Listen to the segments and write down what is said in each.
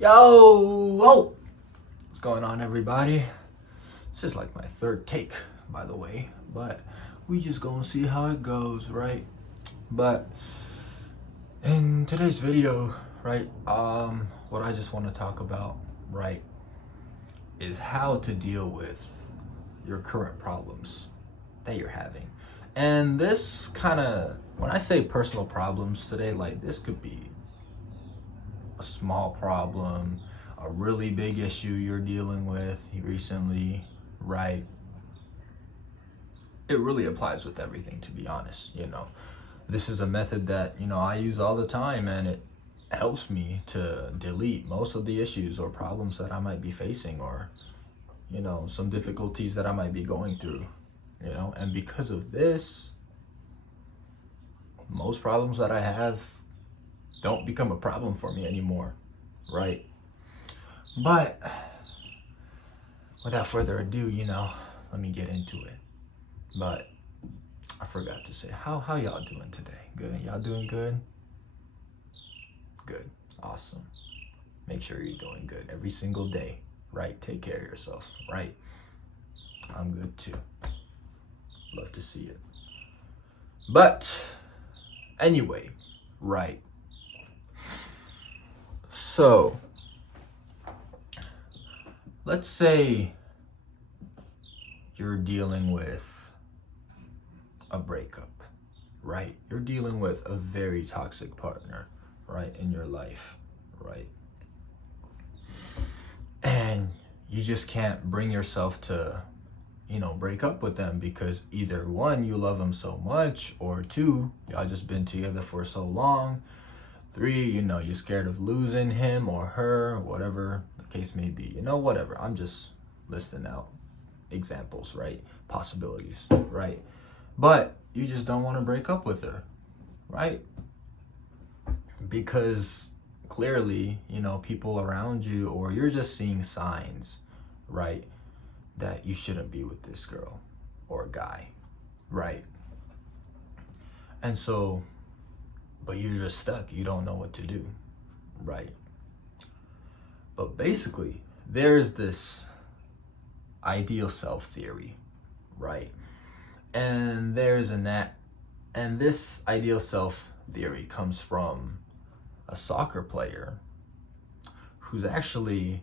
Yo, whoa! What's going on, everybody? This is like my third take, by the way, but we just gonna see how it goes, right? But in today's video, right, what I just want to talk about, right, is how to deal with your current problems that you're having. And this kind of, when I say personal problems today, like this could be a small problem, a really big issue you're dealing with recently, right? It really applies with everything, to be honest. This is a method that I use all the time, and it helps me to delete most of the issues or problems that I might be facing, or some difficulties that I might be going through. And because of this, most problems that I have don't become a problem for me anymore, right? But without further ado, let me get into it. But I forgot to say, how y'all doing today? Good? Y'all doing good? Good. Awesome. Make sure you're doing good every single day, right? Take care of yourself, right? I'm good too. Love to see it. But anyway, right. So let's say you're dealing with a breakup, right? You're dealing with a very toxic partner, right, in your life, right? And you just can't bring yourself to, break up with them because either one, you love them so much, or two, y'all just been together for so long. Three, you're scared of losing him or her, whatever the case may be. Whatever. I'm just listing out examples, right? Possibilities, right? But you just don't want to break up with her, right? Because clearly, people around you, or you're just seeing signs, right, that you shouldn't be with this girl or guy, right? And so, but you're just stuck. You don't know what to do, right? But basically, there's this ideal self theory, right? And and this ideal self theory comes from a soccer player who actually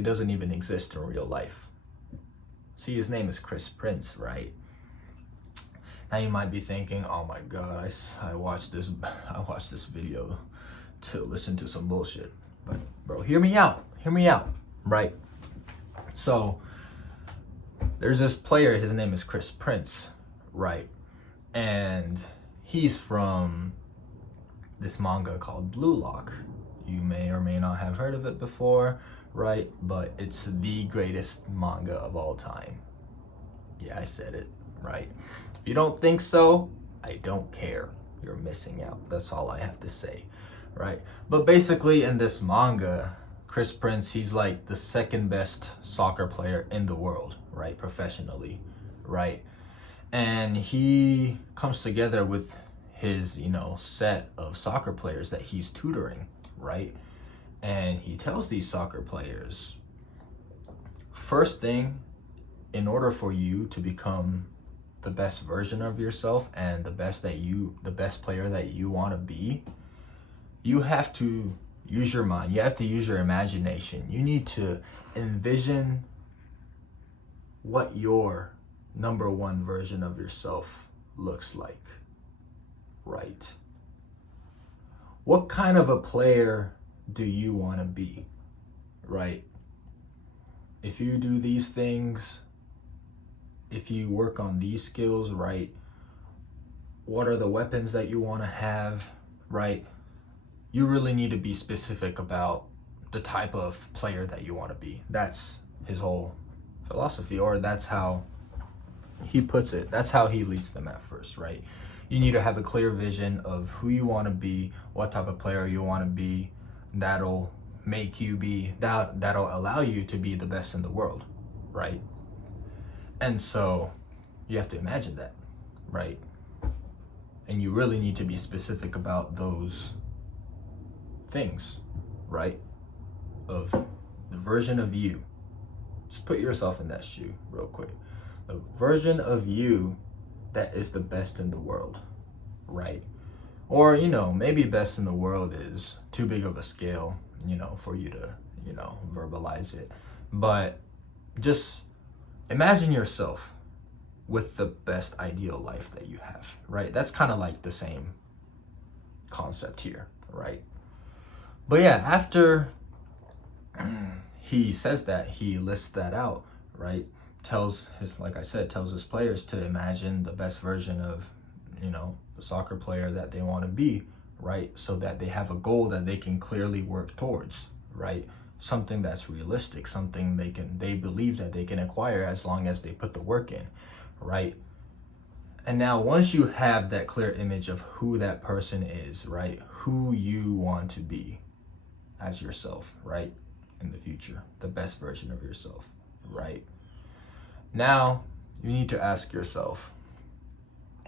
doesn't even exist in real life. See, his name is Chris Prince, right? Now you might be thinking, oh my God, I watched this video to listen to some bullshit. But bro, hear me out, right? So there's this player, his name is Chris Prince, right? And he's from this manga called Blue Lock. You may or may not have heard of it before, right? But it's the greatest manga of all time. Yeah, I said it, right? If you don't think so, I don't care. You're missing out. That's all I have to say, right? But basically in this manga, Chris Prince, he's like the second best soccer player in the world, right? Professionally, right? And he comes together with his, set of soccer players that he's tutoring, right? And he tells these soccer players, first thing, in order for you to become the best version of yourself and the best player that you want to be, you have to use your mind. You have to use your imagination. You need to envision what your number one version of yourself looks like, right? What kind of a player do you want to be, right? If you do these things, if you work on these skills, right? What are the weapons that you want to have, right? You really need to be specific about the type of player that you want to be. That's his whole philosophy, or that's how he puts it. That's how he leads them at first, right? You need to have a clear vision of who you want to be, what type of player you want to be. That'll allow you to be the best in the world, right? And so you have to imagine that, right? And you really need to be specific about those things, right? of the version of you. Just put yourself in that shoe real quick. The version of you that is the best in the world, right? Or, maybe best in the world is too big of a scale, for you to, verbalize it. But just imagine yourself with the best ideal life that you have, right? That's kind of like the same concept here, right? But yeah, after he says that, he lists that out, right? Tells his players to imagine the best version of, the soccer player that they want to be, right? So that they have a goal that they can clearly work towards, right? Something that's realistic, something they believe that they can acquire as long as they put the work in, right? And now once you have that clear image of who that person is, right? Who you want to be as yourself, right? In the future, the best version of yourself, right? Now you need to ask yourself,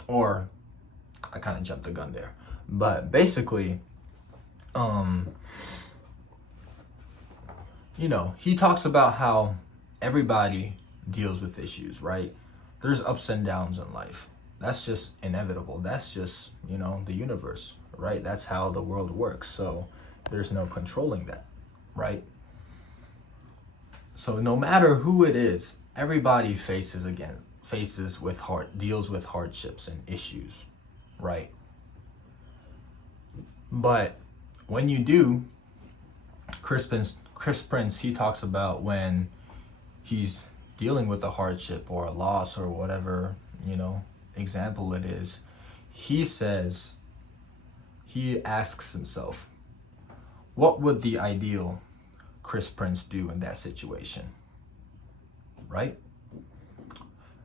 or I kind of jumped the gun there, but basically, he talks about how everybody deals with issues, right? There's ups and downs in life. That's just inevitable. That's just, the universe, right? That's how the world works. So there's no controlling that, right? So no matter who it is, everybody deals with hardships and issues, right? But when you do, Chris Prince, he talks about when he's dealing with a hardship or a loss or whatever, example it is, he asks himself, what would the ideal Chris Prince do in that situation, right?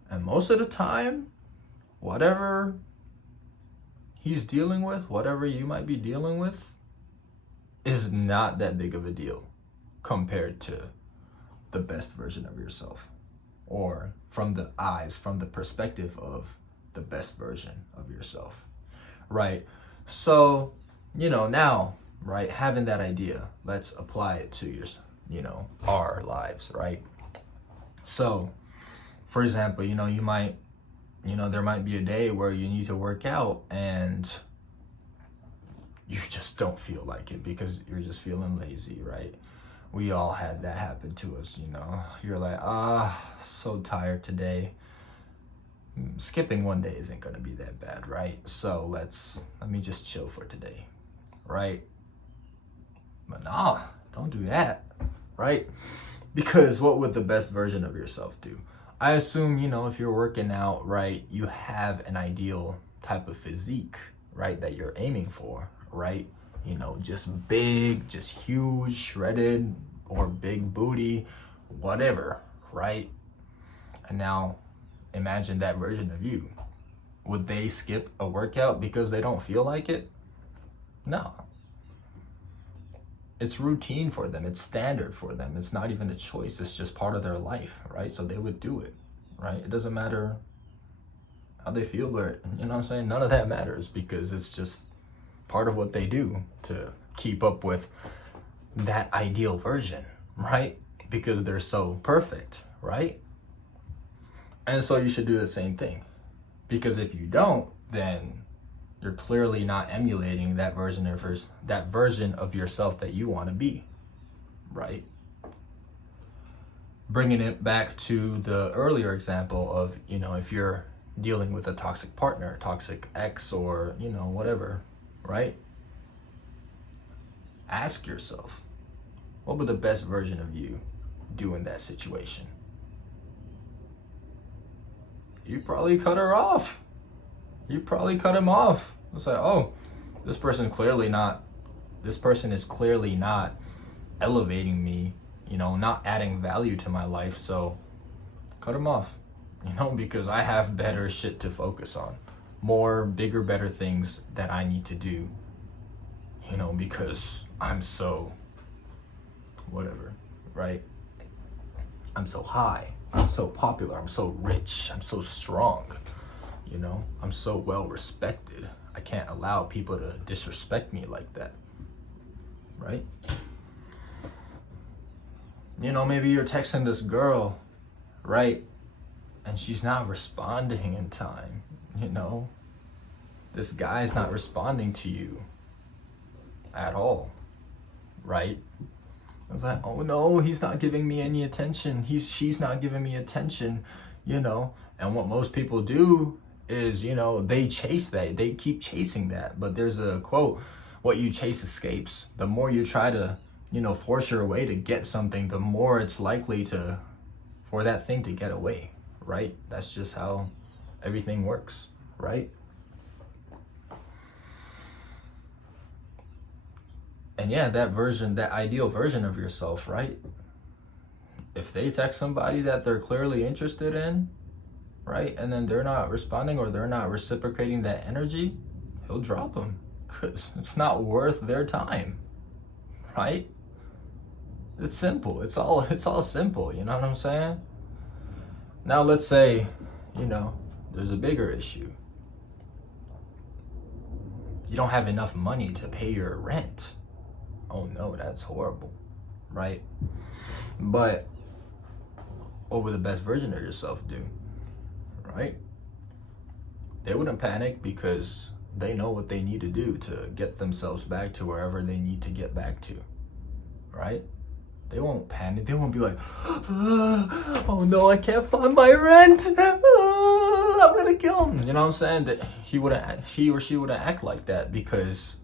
And most of the time, whatever he's dealing with, whatever you might be dealing with, is not that big of a deal compared to the best version of yourself, or from the perspective of the best version of yourself, right? So, now, right, having that idea, let's apply it to our lives, right? So, for example, there might be a day where you need to work out and you just don't feel like it because you're just feeling lazy, right? We all had that happen to us, You're like, so tired today. Skipping one day isn't gonna be that bad, right? So let me just chill for today, right? But nah, don't do that, right? Because what would the best version of yourself do? I assume, if you're working out, right, you have an ideal type of physique, right, that you're aiming for, right? Just big, just huge, shredded, or big booty, whatever, right? And now imagine that version of you. Would they skip a workout because they don't feel like it? No. It's routine for them. It's standard for them. It's not even a choice. It's just part of their life, right? So they would do it, right? It doesn't matter how they feel, but none of that matters because it's just part of what they do to keep up with that ideal version, right? Because they're so perfect, right? And so you should do the same thing. Because if you don't, then you're clearly not emulating that version of yourself that you want to be, right? Bringing it back to the earlier example of, if you're dealing with a toxic partner, toxic ex, or, whatever, right? Ask yourself, what would the best version of you do in that situation? You probably cut her off. You probably cut him off. It's like, oh, this person is clearly not elevating me, not adding value to my life, so cut him off, because I have better shit to focus on, more, bigger, better things that I need to do, because I'm so, whatever, right? I'm so high, I'm so popular, I'm so rich, I'm so strong, I'm so well respected. I can't allow people to disrespect me like that, right? You know, maybe you're texting this girl, right? And she's not responding in time, you know? This guy's not responding to you at all, right? I was like, oh no, he's not giving me any attention. She's not giving me attention, you know? And what most people do is, you know, they chase that. They keep chasing that. But there's a quote, what you chase escapes. The more you try to, you know, force your way to get something, the more it's likely for that thing to get away, right? That's just how everything works, right? And yeah, that ideal version of yourself, right? If they text somebody that they're clearly interested in, right, and then they're not responding or they're not reciprocating that energy, he'll drop them because it's not worth their time, right? It's simple. It's all simple. You know what I'm saying? Now let's say, you know, there's a bigger issue. You don't have enough money to pay your rent. Oh no, that's horrible, right? But what would the best version of yourself do, right? They wouldn't panic because they know what they need to do to get themselves back to wherever they need to get back to, right? They won't panic. They won't be like, oh no, I can't find my rent. I'm gonna kill him. You know what I'm saying? That he or she wouldn't act like that, because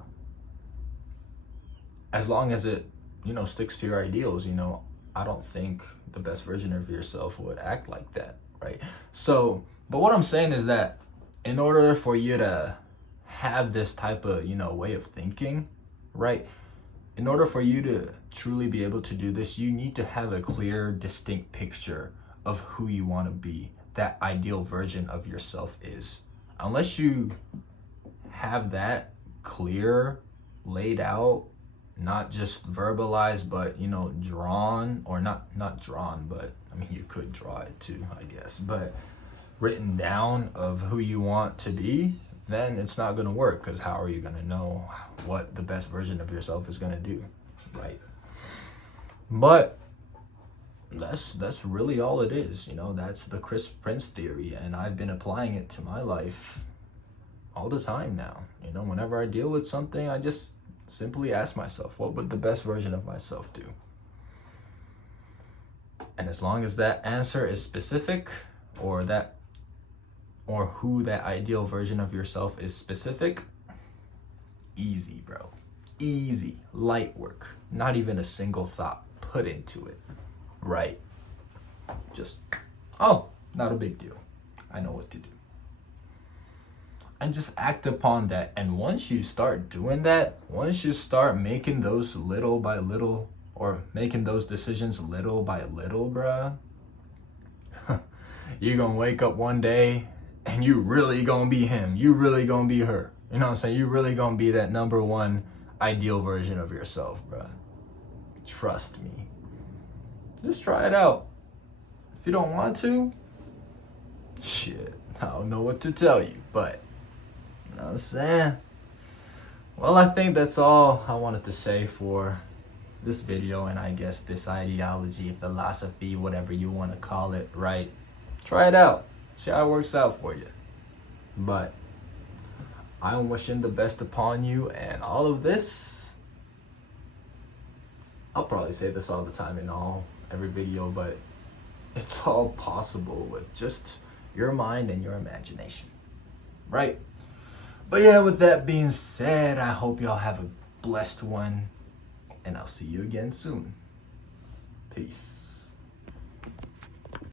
as long as it, you know, sticks to your ideals, you know, I don't think the best version of yourself would act like that, right? So, but what I'm saying is that in order for you to have this type of, you know, way of thinking, right? In order for you to truly be able to do this, you need to have a clear, distinct picture of who you want to be, that ideal version of yourself is. Unless you have that clear, laid out, not just verbalized, but, you know, drawn, or not drawn, but I mean, you could draw it too, I guess, but written down of who you want to be, then it's not going to work, because how are you going to know what the best version of yourself is going to do, right? But that's really all it is, you know. That's the Chris Prince theory, and I've been applying it to my life all the time now. You know, whenever I deal with something, I just simply ask myself, what would the best version of myself do? And as long as that answer is specific, or who that ideal version of yourself is specific, easy, bro. Easy, light work. Not even a single thought put into it, right? Just, oh, not a big deal. I know what to do. And just act upon that. And once you start doing that, once you start making those little by little, or making those decisions little by little, bruh, you're gonna wake up one day and you really gonna be him. You really gonna be her. You know what I'm saying? You really gonna be that number one ideal version of yourself, bruh. Trust me. Just try it out. If you don't want to, shit, I don't know what to tell you, but you know what I'm saying? Well, I think that's all I wanted to say for this video, and I guess this ideology, philosophy, whatever you want to call it, right? Try it out. See how it works out for you. But I'm wishing the best upon you, and all of this, I'll probably say this all the time in every video, but it's all possible with just your mind and your imagination, right? But yeah, with that being said, I hope y'all have a blessed one, and I'll see you again soon. Peace.